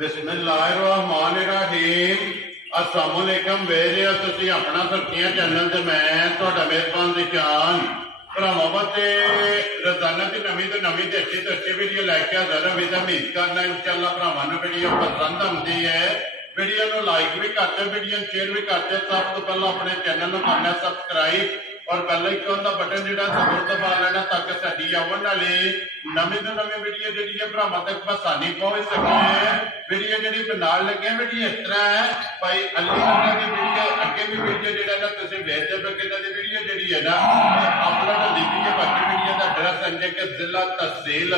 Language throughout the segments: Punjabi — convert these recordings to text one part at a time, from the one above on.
बिस्मिल्लाहिर्रहमानिर्रहीम अस्सलाम वालेकुम वेरिया तुसी अपना सुर्खियां चैनल ते मैं तुहाडा मेहरबान निशान भरावां ते रोजाना की नवी देसी तो अच्छी वीडियो लैके हाजिर होवी तो उम्मीद करना इंशाअल्लाह भरावां नूं वीडियो पसंद आउंदी है। वीडियो नूं लाइक भी करते वीडियो शेयर भी करते। सब तो पहले अपने चैनल नूं करना सबसक्राइब और बेल आइकन का बटन जो जरूर दबा लेना ताकि साडी आने वाली नवी तो नवी वीडियो जी भरावां तक आसानी पहुंच सके। वीडियो जी नाल लगे वीडियो इस तरह है भाई अली की वीडियो अगे भी वीडियो जो वेचते पे कि वीडियो जी है ना अपलोड होती पी है। बाकी वीडियो का एड्रैस समझे कि जिला तहसील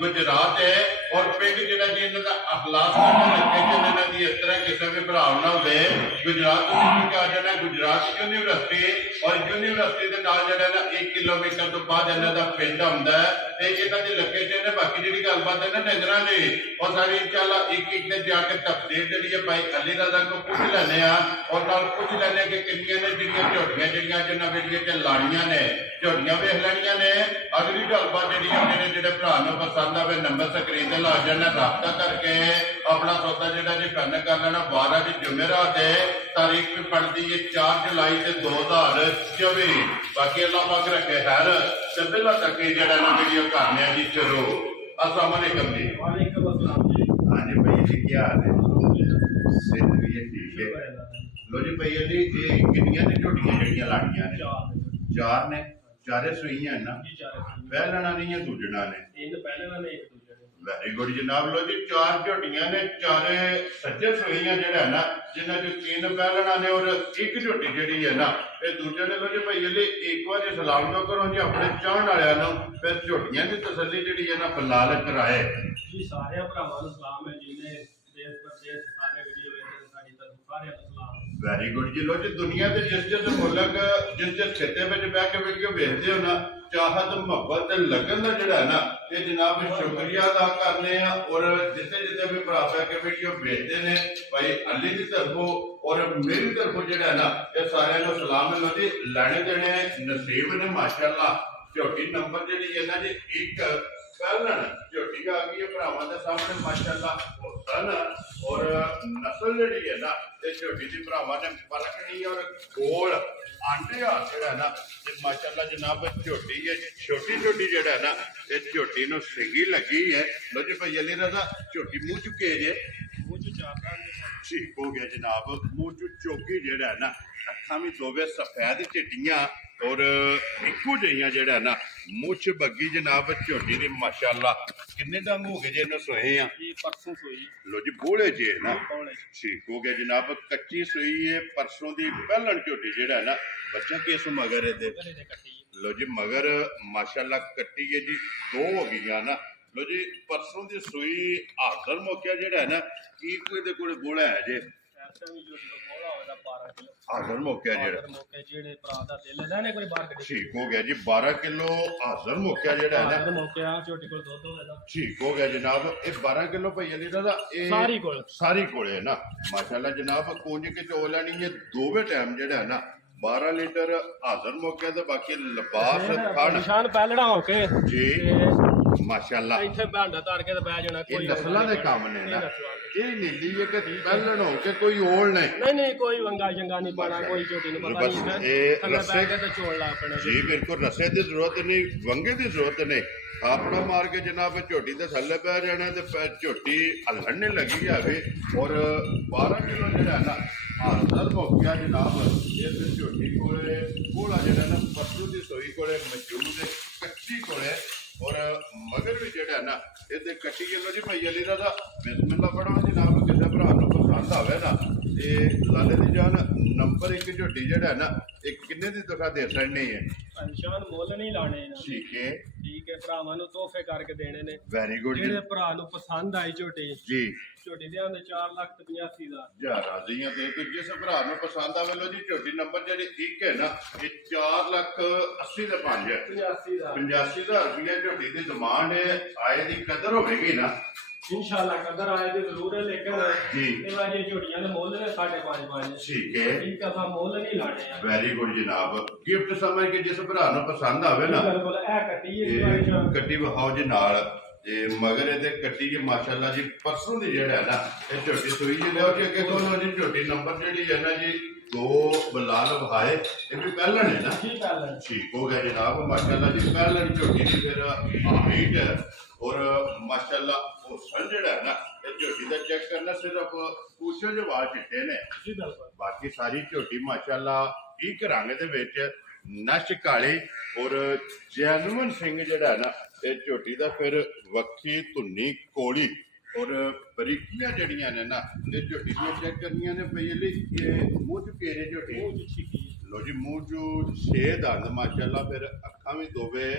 गुजरात है और पिंड जो जी इन्होंने अखलाक लोकेशन इन्हों की इस तरह किसी भी भरा ना हो गुजरात आ जाना गुजरात यूनिवर्सिटी और यूनिवर्सिटी के नाल जो 1 किलोमीटर तो बाद इन्हों का पिंड आता है। इन्हों की लोकेशन है। बाकी जी गलबात है ना डंगर की और सारी इंशाअल्लाह एक दिन जाके तफसील जी है भाई अली रज़ा को पूछ लेने और पूछ लेने कि किनिया ने झोटियां जड़ियां जिन्होंने वीडियो च लानिया ने झोटियां वेख लैनिया ने। अगली गलबात जी मेरे जो भरा पसंद आए नंबर स्क्रीन से ला जाना रब्ता करके अपना सौदा जो जी फैन कर लेना। 12 की जुमेरात है तारीख भी पड़ती है 4 जुलाई से 2024। बाकी अल्लाह पाक रखे खैर ते बिला तक जरा वीडियो करने जी शुरू। अस्सलाम वालेकुम जी। वालेकुम अस्सलाम जी। हाँ जी भाई जी क्या हाल है? सेहत भी है ठीक है। लो जी भाई जी ये कितनियां ने झोटियां जड़ियां लानियां ने? 4 ने। चारे सुइयां ना पहलना नहीं है दूजना ने? वेरी गुड जनाब। लो जी 4 झोटियां ने चारे सज्जे सुइयां जेड़ा ना जिन्हां जो 3 पहलना ने और 1 झोटी जेड़ी है ना ये दूजे ने। लो जी भाई जी एक बार सलाम तो करो जी अपने चाहण वालियां नूं फिर झोटियां की तसल्ली जेड़ी है ना फिलहाल कराए जी। सारे भरावां नूं सलाम है जिन्हें देश प्रदेश सारे वीडियो वेखदे साडी तरफ सारे नूं सलाम। वेरी गुड जी। लो जी दुनिया के जिस मुल्क जिस खिते में बह के वीडियो वेखते हो ना चाहत मुहब्बत लगन का जोड़ा है ना ये जनाब शुक्रिया अदा करने और जिते जिते भी भरा बह के वीडियो भेजते हैं भाई अली की तरफों और मेरी तरफों जो है ना ये सारे सलाम है। लो जी लैने देने नसीब ने माशाअल्लाह। झोटी नंबर जी है ना जी 1 पहलन झोटी आ गई है भरावां दे सामने माशाअल्लाह हुसन और नस्ल जी है ना ये झोटी की भरावां ने परखनी और गोल आंडे हाथ जो ना ये माशाअल्लाह जनाब झोटी है छोटी छोटी जो है ना ये झोटी नूं सिंगी लगी है। लो जी भाई अली रज़ा झोटी मुँह चुके जे ठीक हो गया जनाब। मुँह चू चौकी जेड़ा है ना अखा भी दोवे सफेद चिट्टियां और इको जिहियां जेड़ा है ना मुछ बग्गी जनाब झोटी दी माशाअल्लाह। किन्ने डंग हो गए जे इन्हूं सोए हैं? परसों सोई। लो जी बोले जे ना ठीक हो गया जनाब। कच्ची सोई है परसों दी पहलन झोटी जेड़ा है ना बच्चा किस मगर है दे? लो जी मगर माशाअल्लाह कट्टी है जी 2 हो गई ना। लो जी परसों दी सोई हाजर मौका जेड़ा है ना की कोई दे कोल बोला है जे हाजर मौका जेड़ा ठीक हो गया जी 12 किलो हाजर मौका जेड़ा है ना ठीक हो गया जनाब। ये 12 किलो भाई अली रज़ा सारी कोले है ना माशाअल्लाह जनाब। कुंज के चो लैनी है दोवे टाइम जेड़ा है ना 12 लीटर हाजर मौके ते बाकी लिबास निशान पहलड़ा होके जी माशाअल्लाह। इथे भांडा तार के ते बैठ जाना कोई नस्लां दे काम ने ना ये नीली है कि पहलन हो के कोई ओल नहीं कोई वंगा जंगा नहीं पाना कोई झोटी नहीं पता बस ये रस्से ते छोड़ ला अपने जी बिल्कुल रस्से की जरूरत नहीं वंगे की जरूरत नहीं आपड़ा मार के जनाब झोटी के थले पै जाना तो झोटी हलन नहीं लगी जाए और 12 किलो जो है ना हाजर मौका जनाब इस झोटी को जो ना परसों की सोई को मौजूद कच्ची को और मगर भी जो है ना ये कच्ची किलो जी भाई अली रज़ा बिस्मिल्लाह पढ़ो जनाब किसी भरा पसंद आवे ना ये लाले दी जान नंबर 1 झोटी जो है ना एक किन्ने दी तुसा दे सकनी है? निशान मोल नहीं लाने ठीक है भरावां नूं तोहफे करके देने ने। वेरी गुड जेड़े भरा नूं पसंद आई झोटी जी झोटी दे आंदे 4,85,000 जा राजी हैं तो जिस भरा नूं पसंद आवे लो जी झोटी नंबर जेडी 1 है ना ये 4,80,000 दे 5 है 85,000 रुपया झोटी दी डिमांड है। आए दी कदर होगी ना इंशाअल्लाह कदर आए तो जरूर है लेकिन जी ये वाली झोटियां दे मोल ने 5.5 ठीक है इनका हम मोल नहीं लाने हैं। वेरी गुड जनाब। गिफ्ट समझ के जिस भरा नूं पसंद आवे ना बिल्कुल ए कट्टी है कट्टी विखाओ जी नाल ਤੇ ਮਗਰ ਇਹਦੇ ਕੱਟੀ ਜੀ ਮਾਸ਼ਾਅੱਲਾ ਜੀ ਪਰਸੋਂ ਦੀ ਜਿਹੜਾ ਹੈ ਨਾ ਇਹ ਝੋਟੀ ਸੂਈ ਜੀ ਲਿਓ ਜੀ ਅੱਗੇ ਤੋਂ ਜੀ ਝੋਟੀ ਨੰਬਰ ਜਿਹੜੀ ਹੈ ਨਾ ਜੀ 2 ਬਲਾਲ ਵਹਾਏ ਇਹ ਵੀ ਪਹਿਲਾਂ ਨੇ ਨਾ ਠੀਕ ਹੈ ਠੀਕ ਹੋ ਗਿਆ ਜਨਾਬ ਮਾਸ਼ਾਅੱਲਾ ਜੀ ਪਹਿਲਾਂ ਝੋਟੀ ਦੀ ਫਿਰ ਹਾਈਟ ਹੈ ਔਰ ਮਾਸ਼ਾਅੱਲਾ ਉਹ ਸਨ ਜਿਹੜਾ ਹੈ ਨਾ ਇਹ ਝੋਟੀ ਦਾ ਚੈੱਕ ਕਰਨਾ ਸਿਰਫ ਪੁੱਛੋ ਜੋ ਵਾਲ ਚਿੱਟੇ ਨੇ ਜੀ ਬਿਲਕੁਲ ਬਾਕੀ ਸਾਰੀ ਝੋਟੀ ਮਾਸ਼ਾਅੱਲਾ ਇੱਕ ਰੰਗ ਦੇ ਵਿੱਚ ਨਸ਼ ਕਾਲੀ ਔਰ ਜੈਨੂਨ ਸਿੰਘ ਜਿਹੜਾ ਹੈ ਨਾ ਇਹ ਝੋਟੀ ਦਾ ਫਿਰ ਵੱਖੀ ਧੁੰਨੀ ਕੋਲੀ ਔਰ ਬਰੀਕੀਆਂ ਜਿਹੜੀਆਂ ਨੇ ਨਾ ਇਹ ਝੋਟੀ ਦੀਆਂ ਚੈੱਕ ਕਰਨੀਆਂ ਨੇ ਪਹਿਲੇ ਇਹ ਮੂੰਹ ਚ ਘੇਰੇ ਝੋਟੀ ਉਹ ਜੀ ਛਿੱਕੀ ਲੋ ਜੀ ਮੂੰਹ ਚ 6 ਦੰਦ ਮਾਸ਼ਾਅੱਲਾ ਫਿਰ ਅੱਖਾਂ ਵੀ ਦੋਵੇਂ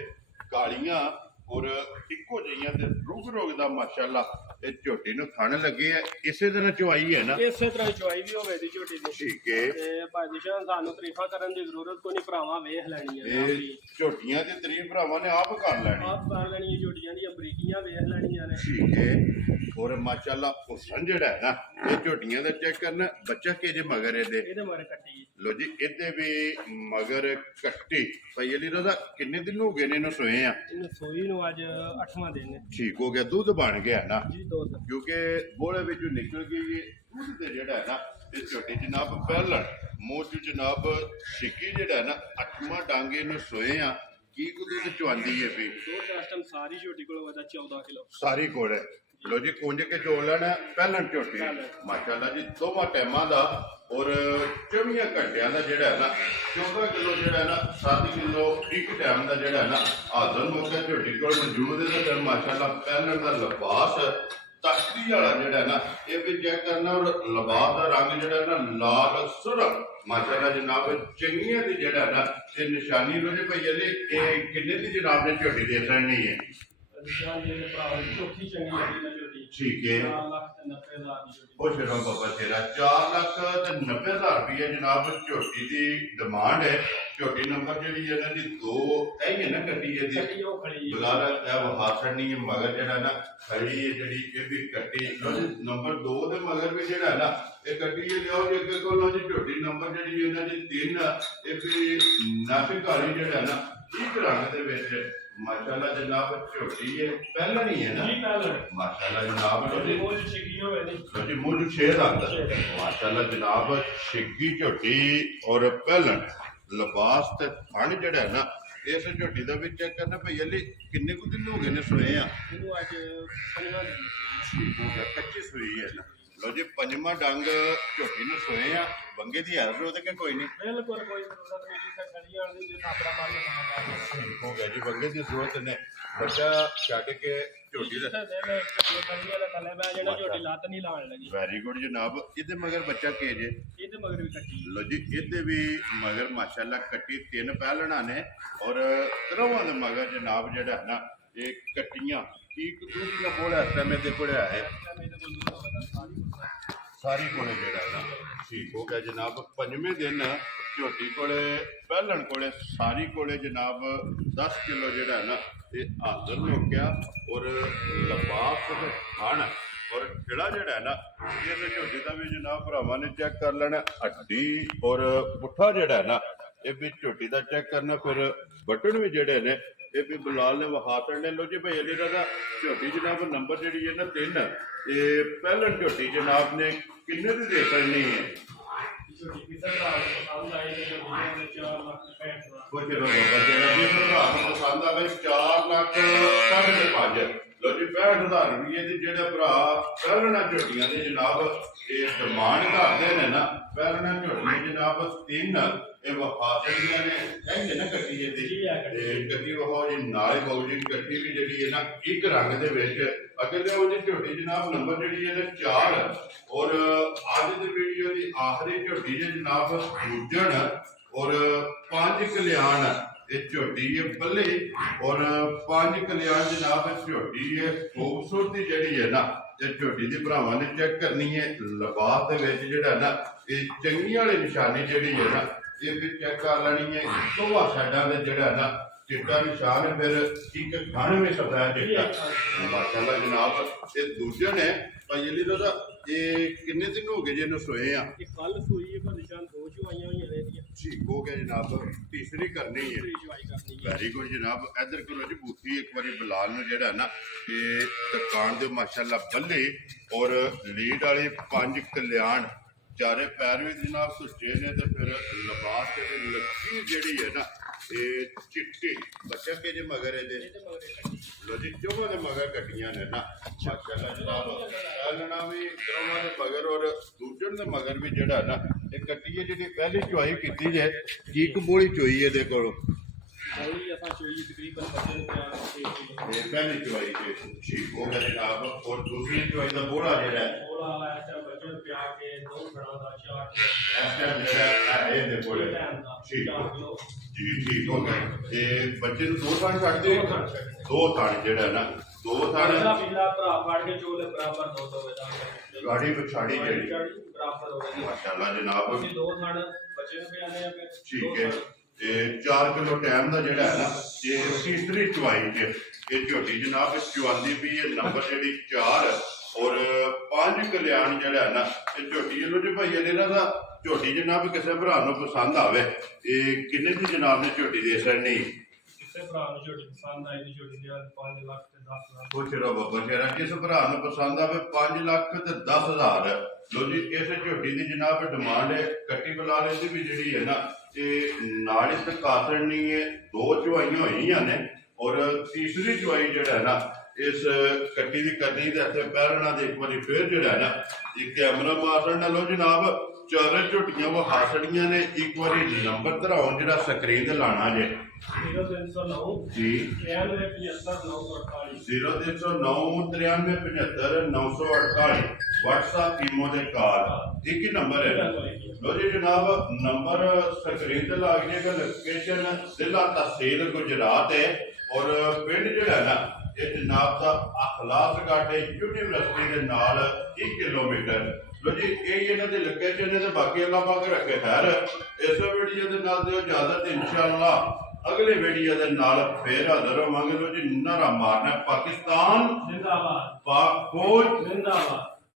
ਕਾਲੀਆਂ ਔਰ ਇੱਕੋ ਜਿਹੀਆਂ ਤੇ ਰੁਗ ਦਾ ਮਾਸ਼ਾਅੱਲਾ ਇਹ ਝੋਟੀ ਨੂੰ ਥਣ ਲੱਗੇ ਆ ਇਸੇ ਤਰ੍ਹਾਂ ਚਵਾਈ ਹੈ ਨਾ ਇਸੇ ਤਰ੍ਹਾਂ ਚੁਆਈ ਵੀ ਹੋਵੇ ਦੀ ਝੋਟੀ ਦੀ ਠੀਕ ਹੈ ਤੇ ਭਾਜੀ ਜੀ ਸਾਨੂੰ ਤਾਰੀਫਾਂ ਕਰਨ ਦੀ ਜ਼ਰੂਰਤ ਕੋਈ ਨਹੀਂ, ਭਰਾਵਾਂ ਵੇਖ ਲੈਣੀ ਹੈ ਇਹ ਝੋਟੀਆਂ ਦੀ ਤਾਰੀਫ ਭਰਾਵਾਂ ਨੇ ਆਪ ਕਰ ਲੈਣੀ ਆਪ ਕਰ ਲੈਣੀ ਹੈ, ਝੋਟੀਆਂ ਦੀਆਂ ਬਰੀਕੀਆਂ ਵੇਖ ਲੈਣੀਆਂ ਨੇ ਠੀਕ ਹੈ ਔਰ ਮਾਸ਼ਾਅੱਲਾ ਹੁਸਨ ਜਿਹੜਾ ਹੈ ਨਾ ਇਹ ਝੋਟੀਆਂ ਦਾ ਚੈੱਕ ਕਰਨਾ ਬੱਚਾ ਕਿਹਦੇ ਮਗਰ ਇਹਦੇ ਮਾਰੇ ਕੱਟੀ ਲੋ ਜੀ ਇਹਦੇ ਵੀ ਮਗਰ ਕੱਟੀ ਭਾਈ ਅਲੀ ਰਜ਼ਾ ਕਿੰਨੇ ਦਿਨ ਹੋ ਗਏ ਨੇ ਇਹਨੂੰ ਸੋਏ ਆ ਇਹਨੂੰ ਸੋਈ ਨੂੰ ਅੱਜ 8ਵਾਂ ਦਿਨ ਹੈ ਠੀਕ ਹੋ ਗਿਆ ਦੁੱਧ ਬਣ ਗਿਆ ਨਾ ਜੀ ਦੁੱਧ ਕਿਉਂਕਿ ਬੋਲੇ ਵਿੱਚੋਂ ਨਿਕਲ ਗਈ ਇਹ ਦੁੱਧ ਤੇ ਜਿਹੜਾ ਹੈ ਨਾ ਇਹ ਝੋਟੀ ਜਨਾਬ ਪਹਿਲਣ ਮੂੰਹ ਚ ਜਨਾਬ ਛਿੱਕੀ ਜਿਹੜਾ ਹੈ ਨਾ 8ਵਾਂ ਡਾਂਗੇ ਨੂੰ ਸੋਏ ਆ ਕੀ ਕੁਝ ਤੇ ਚਵਾਂਦੀ ਹੈ ਵੀ ਦੁੱਧ ਇਸ ਟਾਈਮ ਸਾਰੀ ਝੋਟੀ ਕੋਲ ਵਧਾ 14 ਕਿਲੋ ਸਾਰੀ ਕੋਲ ਹੈ ਲੋ ਜੀ ਕੁੰਜ ਕੇ ਚੋਲਣ ਪਹਿਲਣ ਝੋਟੀ ਮਾਸ਼ਾਅੱਲਾ ਜੀ ਦੋਵਾਂ ਟਾਈਮਾਂ ਦਾ ਔਰ 24 ਘੰਟਿਆਂ ਦਾ ਜਿਹੜਾ ਹੈ ਨਾ 14 ਕਿਲੋ ਜਿਹੜਾ ਹੈ ਨਾ 7 ਕਿਲੋ ਇੱਕ ਟਾਈਮ ਦਾ ਜਿਹੜਾ ਹੈ ਨਾ ਆਦਮ ਮੌਕਾ ਝੋਟੀ ਕੋਲ ਮੌਜੂਦ ਹੈ ਤੇ ਮਾਸ਼ਾਅੱਲਾ ਪਹਿਲਣ ਦਾ ਲਿਬਾਸ ਤਖਤੀ ਵਾਲਾ ਜਿਹੜਾ ਨਾ ਇਹ ਵੀ ਚੈੱਕ ਕਰਨਾ ਔਰ ਲਿਬਾਸ ਦਾ ਰੰਗ ਜਿਹੜਾ ਨਾ ਲਾਲ ਸੁਰਖ ਮਾਸ਼ਾਅੱਲਾ ਜਨਾਬ ਚੰਗੀਆਂ ਦੀ ਜਿਹੜਾ ਨਾ ਇਹ ਨਿਸ਼ਾਨੀ ਰੋਜੇ ਭਈਆ ਨੇ ਇਹ ਕਿੰਨੇ ਦੀ ਜਨਾਬ ਨੇ ਝੋਟੀ ਦੇ ਨਹੀਂ ਹੈ ਜਾਂ ਜਿਹੜੇ ਭਰਾ ਚੌਥੀ ਚੰਗੀ ਲੱਗੀ ਨਾ ਝੋਟੀ ਠੀਕ ਹੈ 4,90,000 ਦੀ ਝੋਟੀ ਉਹ ਸ਼ਰਮ ਬਾਬਾ ਤੇਰਾ 4,90,000 ਰੁਪਏ ਜਨਾਬ ਝੋਟੀ ਦੀ ਡਿਮਾਂਡ ਹੈ ਝੋਟੀ ਨੰਬਰ ਜਿਹੜੀ ਇਹਨਾਂ ਦੀ 2 ਇਹ ਹੈ ਨਾ ਕੱਟੀ ਇਹਦੀ ਕੱਟੀ ਉਹ ਖੜੀ ਹੈ ਬੁਲਾਰਾ ਇਹ ਹਾਸਣੀ ਮਗਰ ਜਿਹੜਾ ਨਾ ਖੜੀ ਹੈ ਜਿਹੜੀ ਇਹ ਵੀ ਕੱਟੀ ਨੰਬਰ 2 ਦੇ ਮਗਰ ਵੀ ਜਿਹੜਾ ਨਾ ਇਹ ਕੱਟੀ ਇਹ ਲਿਆਓ ਜੇ ਅੱਗੇ ਕੋਲੋਂ ਜੀ ਝੋਟੀ ਨੰਬਰ ਜਿਹੜੀ ਇਹਨਾਂ ਦੀ 3 ਇਹ ਵੀ ਨਾਸਿਕ ਵਾਲੀ ਜਿਹੜਾ ਨਾ ਇੱਕ ਰੰਗ ਦੇ ਵਿੱਚ ਮਾਸ਼ਾਅੱਲਾ ਜਨਾਬ ਝੋਟੀ ਹੈ ਪਹਿਲਾਂ ਨਹੀਂ ਹੈ ਨਾ ਜੀ ਪਹਿਲਾਂ ਮਾਸ਼ਾਅੱਲਾ ਜਨਾਬ ਜੀ ਉਹ ਛਿੱਕੀ ਹੋਵੇ ਦੀ ਜੀ ਮੂੰਹ ਨੂੰ 6 ਦੰਦ ਮਾਸ਼ਾਅੱਲਾ ਜਨਾਬ ਛਿੱਗੀ ਝੋਟੀ ਔਰ ਪਹਿਲਣ ਲਿਬਾਸ ਤੇ ਫਣ ਜਿਹੜਾ ਹੈ ਨਾ ਇਸ ਝੋਟੀ ਦਾ ਵੀ ਚੈੱਕ ਕਰਨਾ ਭਈ ਅਲੀ ਕਿੰਨੇ ਕੁ ਦਿਨ ਹੋ ਗਏ ਨੇ ਸੋਏ ਆ ਇਹਨੂੰ ਅੱਜ 5ਵਾਂ ਦਿਨ ਠੀਕ ਹੋ ਗਿਆ ਕੱਚੀ ਸੋਈ ਹੈ ਨਾ ਲੋ ਜੀ 5ਵਾਂ ਡੰਗ ਝੋਟੀ ਨੂੰ ਸੋਏ ਆ ਬੰਗੇ ਦੀ ਹਰ ਰੋਜ਼ ਕਿ ਕੋਈ ਨਹੀਂ ਬਿਲਕੁਲ ਕੋਈ ਜ਼ਰੂਰਤ ਨਹੀਂ ਜੀ ਖੜੀ ਆਣ ਦੀ ਜੇ ਥਾਪੜਾ ਮਾਰ ਕੇ ਖਾਣਾ ਠੀਕ ਹੋ ਗਿਆ ਜੀ ਬੰਗੇ ਦੀ ਜ਼ਰੂਰਤ ਨੇ ਬੱਚਾ ਛੱਡ ਕੇ ਝੋਟੀ ਦਾ ਥੱਲੇ ਬੈ ਜਿਹੜਾ ਝੋਟੀ ਲੱਤ ਨਹੀਂ ਲਾਣ ਲੱਗੀ ਵੈਰੀ ਗੁੱਡ ਜਨਾਬ ਇਹਦੇ ਮਗਰ ਬੱਚਾ ਕੇ ਜੇ ਇਹਦੇ ਮਗਰ ਵੀ ਕੱਟੀ ਲੋ ਜੀ ਇਹਦੇ ਵੀ ਮਗਰ ਮਾਸ਼ਾਅੱਲਾ ਕੱਟੀ 3 ਪਹਿਲਣਾ ਨੇ ਔਰ ਤਰਵਾਂ ਦੇ ਮਗਰ ਜਨਾਬ ਜਿਹੜਾ ਨਾ ਇਹ ਕੱਟੀਆਂ ਕੀ ਦੂਜੀਆਂ ਬੋਲਾ ਸਮੇਂ ਦੇ ਕੋਲੇ ਹੈ ਸਾਰੀ ਕੋਲੇ ਜਿਹੜਾ ਨਾ ਠੀਕ ਹੋ ਗਿਆ ਜਨਾਬ 5ਵੇਂ ਦਿਨ ਝੋਟੀ ਕੋਲੇ ਪਹਿਲਣ ਕੋਲੇ ਸਾਰੀ ਕੋਲੇ ਜਨਾਬ 10 ਕਿਲੋ ਜਿਹੜਾ ਨਾ ਇਹ ਹਾਜ਼ਰ ਹੋ ਗਿਆ ਔਰ ਲਿਬਾਸ ਤੇ ਖਾਣ ਔਰ ਖਿੜਾ ਜਿਹੜਾ ਨਾ ਇਹ ਝੋਟੀ ਦਾ ਵੀ ਜਨਾਬ ਭਰਾਵਾਂ ਨੇ ਚੈੱਕ ਕਰ ਲੈਣਾ ਹੱਡੀ ਔਰ ਪੁੱਠਾ ਜਿਹੜਾ ਨਾ ਇਹ ਵੀ ਝੋਟੀ ਦਾ ਚੈੱਕ ਕਰਨਾ ਫਿਰ ਬਟਨ ਵੀ ਜਿਹੜੇ ਨੇ ਇਹ ਵੀ ਬਲਾਲ ਨੇ ਵਹਾ ਤੜਨੇ ਲੋ ਜੀ ਭਾਈ ਅਲੀ ਦਾ ਝੋਟੀ ਜਨਾਬ ਨੰਬਰ ਜਿਹੜੀ ਹੈ ਨਾ 3 ਇਹ ਪਹਿਲਣ ਝੋਟੀ ਜਨਾਬ ਨੇ ਕਿੰਨੇ ਦੀ ਦੇ ਕਰਨੀ ਹੈ ਝੋਟੀ ਕਿਸਾ ਦਾ ਪਸੰਦ ਆਈ ਤੇ ਝੋਟੀ ਦੇ 4 ਲੱਖ 65 ਕੁਝ ਰੋ ਬੱਚਾ ਜੀ ਭਰਾ ਨੂੰ ਪਸੰਦ ਆਵੇ 4 ਲੱਖ 5.5 ਲੋ ਜੀ 65,000 ਰੁਪਏ ਦੇ ਜਿਹੜੇ ਭਰਾ ਪਹਿਲਣਾ ਝੋਟੀਆਂ ਦੇ ਜਨਾਬ ਇਹ ਡਿਮਾਂਡ ਕਰਦੇ ਨੇ ਨਾ ਪਹਿਲਣਾ ਝੋਟੀਆਂ ਜਨਾਬ 3 ਇਹ ਵਫਾ ਸਕਦੀਆਂ ਨੇ ਕਹਿੰਦੇ ਨਾ ਕੱਟੀ ਇਹਦੀ ਤੇ ਕੱਟੀ ਉਹ ਜੀ ਨਾਲੇ ਬਾਉ ਜੀ ਕੱਟੀ ਵੀ ਜਿਹੜੀ ਹੈ ਨਾ ਇੱਕ ਰੰਗ ਦੇ ਵਿੱਚ ਅਗਲੇ ਉਹਦੀ ਝੋਟੀ ਜਨਾਬ ਨੰਬਰ ਜਿਹੜੀ ਹੈ ਨਾ 4 ਔਰ ਅੱਜ ਦੀ ਵੀਡੀਓ ਦੀ ਆਖਰੀ ਝੋਟੀ ਜੇ ਜਨਾਬ ਦੂਜਣ ਔਰ 5 ਕਲਿਆਣ ਇਹ ਝੋਟੀ ਹੈ ਬੱਲੇ ਔਰ 5 ਕਲਿਆਣ ਜਨਾਬ ਝੋਟੀ ਹੈ ਖੂਬਸੂਰਤੀ ਜਿਹੜੀ ਹੈ ਨਾ ਇਹ ਝੋਟੀ ਦੀ ਭਰਾਵਾਂ ਨੇ ਚੈੱਕ ਕਰਨੀ ਹੈ ਲਿਬਾਸ ਦੇ ਵਿੱਚ ਜਿਹੜਾ ਨਾ ਇਹ ਚੰਗੀਆਂ ਵਾਲੀ ਨਿਸ਼ਾਨੀ ਜਿਹੜੀ ਹੈ ਨਾ ਇਹ ਵੀ ਚੈੱਕ ਕਰ ਲੈਣੀ ਹੈ ਦੋਵਾਂ ਸਾਈਡਾਂ ਦੇ ਜਿਹੜਾ ਨਾ चिट्टा निशान है फिर एक खाने में सफेद चिट्टा माशाल्लाह जनाब ये दूजे ने भाई अली दादा ये कितने दिन हो गए जी इन्हों सोए आ ਇਹ ਕੱਲ ਸੂਈ ਹੈ ਪਰ ਨਿਸ਼ਾਨ ਦੋ ਚੁਆਈਆਂ ਹੋਈਆਂ ਨੇ ਇਹਦੀਆਂ ठीक हो गया जनाब तीसरी करनी है ਤੀਸਰੀ ਚੁਆਈ ਕਰਨੀ ਹੈ ਵੈਰੀ ਗੁੱਡ ਜਨਾਬ ਇਧਰ ਕਰੋ ਜੀ ਬੂਟੀ ਇੱਕ ਵਾਰੀ ਬਲਾਲ ਨੂੰ ਜਿਹੜਾ ਨਾ ਇਹ ਦੁਕਾਨ ਦੇ ਮਾਸ਼ਾਅੱਲਾ ਬੱਲੇ ਔਰ ਲੀਡ ਵਾਲੇ 5 ਕਲਿਆਣ ਚਾਰੇ ਪੈਰ ਵੀ ਜਨਾਬ ਸੁੱਚੇ ਨੇ ਤੇ ਫਿਰ ਲਿਬਾਸ ਤੇ ਲੱਗੀ ਜਿਹੜੀ ਹੈ ਨਾ ਇਹ ਚਿੱਟੀ ਬੱਚਾ ਕੇ ਜੇ ਮਗਰ ਇਹਦੇ ਇਹਦੇ ਮਗਰ ਇਹ ਕੱਟੀ ਲੋ ਜੀ ਚੋਹਾਂ ਦੇ ਮਗਰ ਕੱਟੀਆਂ ਨੇ ਨਾ ਮਾਸ਼ਾਅੱਲਾ ਜਨਾਬ ਪਹਿਲਣਾ ਵੀ ਕਰਮਾਂ ਦੇ ਮਗਰ ਔਰ ਦੂਜਣ ਦੇ ਮਗਰ ਵੀ ਜਿਹੜਾ ਨਾ ਇਹ ਕੱਟੀ ਹੈ ਜਿਹੜੀ ਪਹਿਲੀ ਚੁਆਈ ਕੀਤੀ ਜੇ ਕੀ ਕਬੋਲੀ ਚੋਈ ਇਹਦੇ ਕੋਲੋਂ ਬੋਲੀ ਅਸਾਂ ਚੋਈ ਤਕਰੀਬਨ ਬੱਚੇ ਨੂੰ ਪਿਆ 6 ਕਿਲੋ ਇਹ ਪਹਿਲੀ ਚੁਆਈ ਤੇ ਠੀਕ ਹੋ ਗਿਆ ਜਨਾਬ ਔਰ ਦੂਸਰੀ ਚੁਆਈ ਦਾ ਬੋੜਾ ਜਿਹੜਾ ਹੈ ਬੋਲਾ ਆਇਆ ਤਾਂ ਬੱਚੇ ਨੂੰ ਪਿਆ ਕੇ ਦੋ ਖੜਾ ਦਾ 4 ਇਸ ਟਾਈਮ ਜਿਹੜਾ ਹੈ ਇਹਦੇ ਕੋਲੇ ਠੀਕ ਹੋ 4 ਕਿਲੋ ਜੀ ਠੀਕ ਹੋ ਗਿਆ ਇਹ ਬੱਚੇ ਨੂੰ ਦੋ ਥਾਂ ਛੱਡ ਦਿਓ ਦੋ ਥਾਂ ਜਿਹੜਾ ਨਾ ਦੋ ਥਾਂ ਪਹਿਲਾ ਪਿਛਲਾ ਭਰਾ ਫੜ ਕੇ ਚੋਲੇ ਬਰਾਬਰ ਦੋ ਦੋ ਵਜਾ ਗਾੜੀ ਪਛਾੜੀ ਜਿਹੜੀ ਬਰਾਬਰ ਹੋ ਗਈ ਮਾਸ਼ਾਅੱਲਾ ਜਨਾਬ ਅਸੀਂ ਦੋ ਥਾਂ ਬੱਚੇ ਨੂੰ ਪਿਆਲੇ ਆ ਫਿਰ ਠੀਕ ਹੈ ਇਹ 4 ਕਿਲੋ ਟਾਈਮ ਦਾ ਜਿਹੜਾ ਹੈ ਨਾ ਇਹ ਤੀਸਰੀ ਚੁਆਈ ਚ ਇਹ ਝੋਟੀ ਜਨਾਬ ਚੁਆਂਦੀ ਵੀ ਇਹ ਨੰਬਰ ਜਿਹੜੀ 4 ਔਰ 5 ਕਲਿਆਣ ਜਿਹੜਾ ਹੈ ਨਾ ਇਹ ਝੋਟੀ ਇਹਨੂੰ ਜੀ ਭਾਈ ਇਹਨਾਂ ਦਾ ਝੋਟੀ ਜਨਾਬ ਕਿਸੇ ਭਰਾ ਨੂੰ ਪਸੰਦ ਆਵੇ ਇਹ ਕਿੰਨੇ ਦੀ ਜਨਾਬ ਨੇ ਝੋਟੀ ਦੇ ਸਕਣੀ ਕਿਸੇ ਭਰਾ ਨੂੰ ਝੋਟੀ ਪਸੰਦ ਆਈ ਦੀ ਝੋਟੀ ਦੇ 5 ਲੱਖ ਤੇ 10 ਲੱਖ ਪੁੱਛ ਰੋ ਬੱਬਾ ਸ਼ੇਰਾ ਕਿਸ ਭਰਾ ਨੂੰ ਪਸੰਦ ਆਵੇ 5 ਲੱਖ ਤੇ 10,000 ਲੋ ਜੀ ਇਸ ਝੋਟੀ ਦੀ ਜਨਾਬ ਡਿਮਾਂਡ ਹੈ ਕੱਟੀ ਬਲਾਲੇ ਦੀ ਵੀ ਜਿਹੜੀ ਹੈ ਨਾ ਇਹ ਨਾਲ ਇਸ ਕਾਸਰ ਨਹੀਂ ਹੈ ਦੋ ਚੁਆਈਆਂ ਹੋਈਆਂ ਨੇ ਔਰ ਤੀਸਰੀ ਚੁਆਈ ਜਿਹੜਾ ਹੈ ਨਾ ਇਸ ਕੱਟੀ ਦੀ ਕਰਨੀ ਤੇ ਇੱਥੇ ਪਹਿਲਣਾ ਦੇ ਇੱਕ ਵਾਰੀ ਫੇਰ ਜਿਹੜਾ ਹੈ ਨਾ ਇਹ ਕੈਮਰਾ ਮਾਰਨ ਨਾਲੋਂ ਜਨਾਬ ਚਾਰੇ ਝੋਟੀਆਂ ਉਹ ਹਾਸੜੀਆਂ ਨੇ ਇੱਕ ਵਾਰੀ ਨੰਬਰ ਧਰਾਉਣ ਜਿਹੜਾ ਸਕਰੀਨ ਤੇ ਲਾਣਾ ਜੇ 0309 ਜੀ 9375 0309375 WhatsApp ਈਮੋ ਦੇ ਕਾਲ ਇੱਕ ਹੀ ਨੰਬਰ ਹੈ ਲੋ ਜੀ ਜਨਾਬ ਨੰਬਰ ਸਕਰੀਨ ਤੇ ਲੱਗ ਜਾਏਗਾ ਲੋਕੇਸ਼ਨ ਜ਼ਿਲ੍ਹਾ ਤਹਿਸੀਲ ਗੁਜਰਾਤ ਹੈ ਔਰ ਪਿੰਡ ਜਿਹੜਾ ਹੈ ਨਾ ਇਹ ਜਨਾਬ ਦਾ ਅਖਲਾਸ ਗਾਟੇ ਯੂਨੀਵਰਸਿਟੀ ਦੇ ਨਾਲ 1 ਕਿਲੋਮੀਟਰ ਲੋ ਜੀ ਇਹ ਇਹਨਾਂ ਦੇ ਲੋਕੇਸ਼ਨ ਹੈ ਤੇ ਬਾਕੀ ਅੱਲਾਹ ਪਾਕ ਰੱਖੇ ਖੈਰ ਇਸ ਵੀਡੀਓ ਦੇ ਨਾਲ ਦਿਓ ਇਜਾਜ਼ਤ ਇਨਸ਼ਾਅੱਲਾ ਅਗਲੇ ਵੀਡੀਓ ਦੇ ਨਾਲ ਫੇਰ ਹਾਜ਼ਰ ਹੋਵਾਂਗੇ ਲੋ ਜੀ ਨਾਰਾ ਮਾਰਨਾ ਪਾਕਿਸਤਾਨ ਜ਼ਿੰਦਾਬਾਦ ਪਾਕ ਫੌਜ ਜ਼ਿੰਦਾਬਾਦ